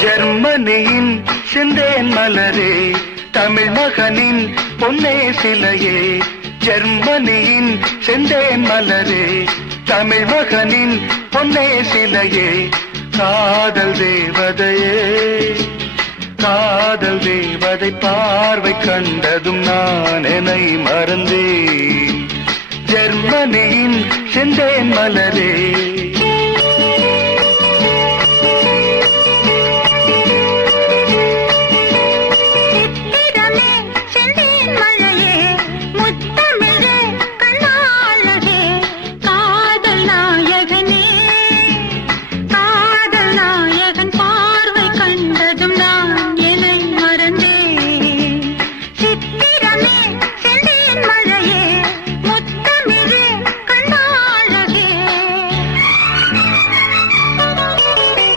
ஜெர்மனியின் செந்தேன் மலரே, தமிழ் மகனின் பொன்னே சிலையே. ஜெர்மனியின் செந்தேன் மலரே, தமிழ் மகனின் பொன்னே சிலையே. காதல் தேவதையே, காதல் தேவதை பார்வை கண்டதும் நான் என்னை மறந்தேன். ஜெர்மனியின் செந்தேன் மலரே.